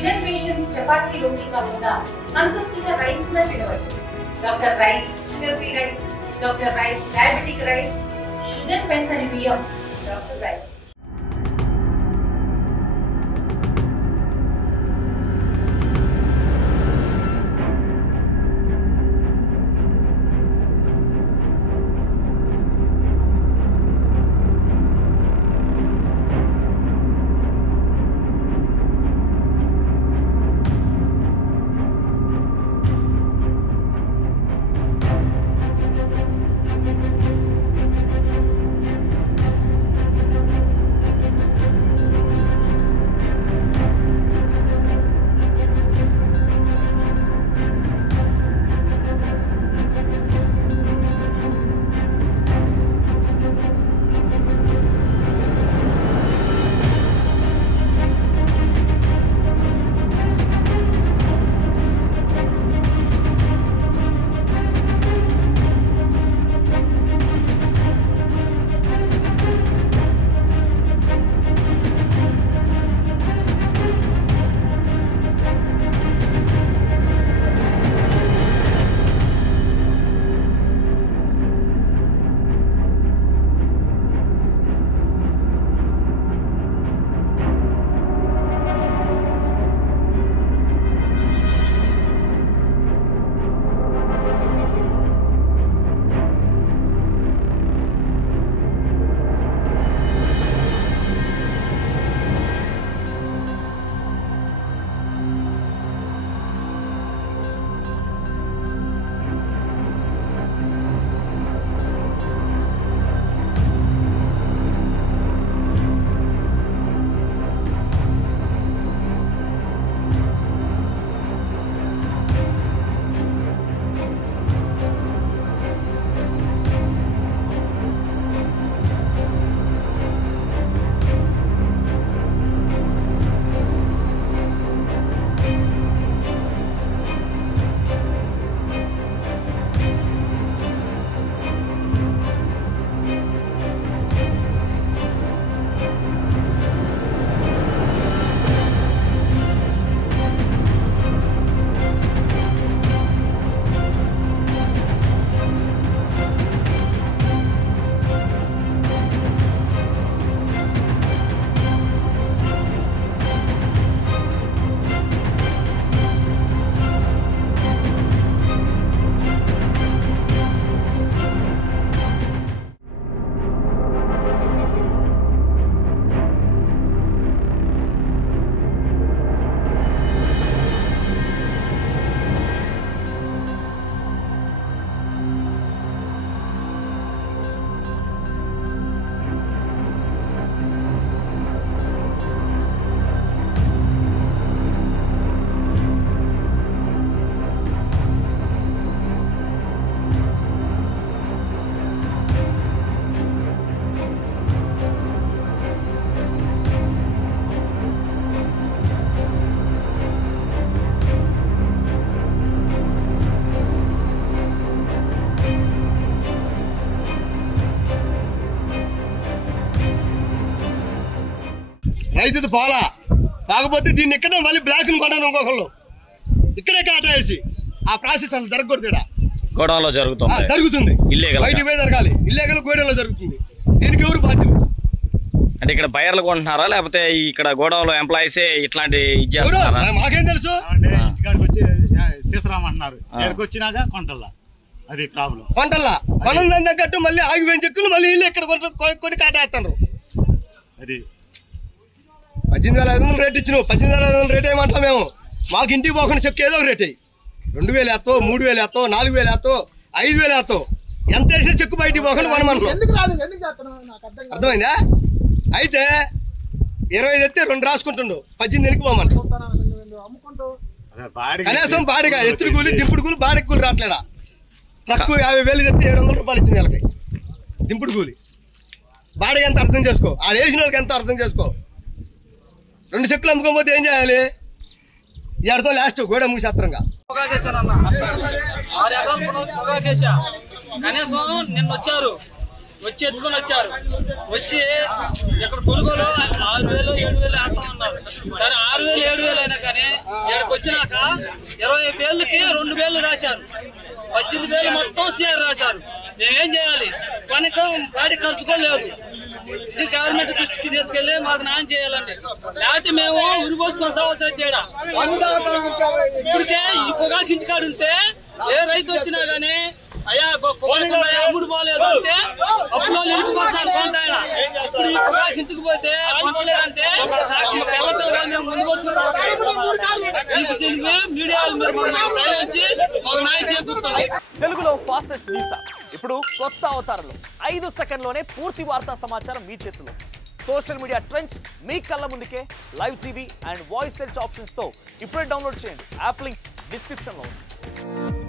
Sugar patients chapati రోటీ కాకుండా సంతృప్తిగా rice కూడా తినవచ్చు. Doctor rice, sugar free rice, doctor rice, diabetic rice, sugar పెన్సని బియ్యం, డాక్టర్ రైస్. రైతుది పోలా కాకపోతే దీన్ని ఇక్కడే మళ్ళీ బ్లాక్ కొనను ఇంకొకళ్ళు ఇక్కడే కాటేసి ఆ ప్రాసెస్ అసలు జరగకూడదు. ఇక్కడ గోడౌన్లో జరుగుతుంది బయట పోయి జరగాలి, ఇల్లీగల్ గోడౌన్లో జరుగుతుంది. దీనికి ఎవరు బాధ్యులు? అంటే ఇక్కడ బయర్లు కొంటున్నారా లేకపోతే ఇక్కడ గోడౌన్లో ఎంప్లాయీసే ఇట్లాంటి మాకేం తెలుసు? తీసుకురామంటున్నారు, వచ్చినాక కొంటల్లా అది ప్రాబ్లం. కొంటల్లా కొనం తగ్గట్టు మళ్ళీ ఆగిపోయిన చెక్కులు మళ్ళీ ఇల్లు ఇక్కడ కొని కాటేస్తున్నారు. అది 18,500 రేట్ ఇచ్చినావు, 18,500 రేట్ ఏమంటాం మేము? మాకు ఇంటికి పోకుండా చెక్కు ఏదో ఒక రేట్ అయ్యి 2,000 ఎత్తో, 3,000 ఎత్తో, 4,000 ఎత్తో, 5,000 ఎత్తో, ఎంత వేసిన చెక్కు బయటికి పోకుండా కొనమంటున్నాం. అర్థమైందా? అయితే 25 ఎత్తే 2 రాసుకుంటుండు, 18 ఎనికి పోమంట. కనీసం బాడిగా ఎత్తుడు కూలి, దింపుడు కూలి, బాడికి కూలి రావట్లేదా? ట్రక్కు 50,000 తెస్తే 700 రూపాయలు ఇచ్చింది నెలకి దింపుడు కూలి. బాడిగా ఎంత అర్థం చేసుకో, ఆ వేసిన వాళ్ళకి ఎంత అర్థం చేసుకో. 2 చెక్కులు అమ్ముకోకపోతే ఏం చేయాలి? ఎడతో లాస్ట్ గోడ మూసేత్రంగా కనీసం నిన్న వచ్చారు, వచ్చి ఎత్తుకొని వచ్చారు. వచ్చి ఇక్కడ కొనుగోలు 6,000 7,000 వేస్తా ఉన్నారు. కానీ 6,000 7,000 అయినా కానీ ఇక్కడికి వచ్చినాక 20 పేర్లకి 2 పేర్లు రాశారు. 18 పేర్లు మొత్తం సిఆర్ రాశారు. మేమేం చేయాలి? కనీసం గాడి ఖర్చు కూడా లేదు. ఇది గవర్నమెంట్ దృష్టికి తీసుకెళ్లి మాకు న్యాయం చేయాలండి. లేకపోతే మేము ఉరిపోసుకొని చావచ్చు. అయితే ఇప్పటికే ఈ పొగాకు ఇంటికాడు ఉంటే ఏ రైతు వచ్చినా గానీ అయ్యా అమ్ముడు పోలేదు అంటే అప్పుడు వాళ్ళు వెళ్ళిపోతారు కొంత. ఇప్పుడు ఈ పొగాకు ఇంటికి పోతే కొనలేదంటే మేము ముందు మీడియాలు మీరు దయచి మాకు న్యాయం చేకూర్చాలి. తెలుగులో ఫాస్టెస్ట్ న్యూస్ ఇప్పుడు కొత్త అవతారంలో 5 సెకండ్లోనే పూర్తి వార్తా సమాచారం మీ చేతిలో. సోషల్ మీడియా ట్రెండ్స్ మీ కళ్ళ ముందుకే live TV and voice search options తో ఇప్పుడే డౌన్లోడ్ చేయండి. యాప్ లింక్ డిస్క్రిప్షన్ లో ఉంది.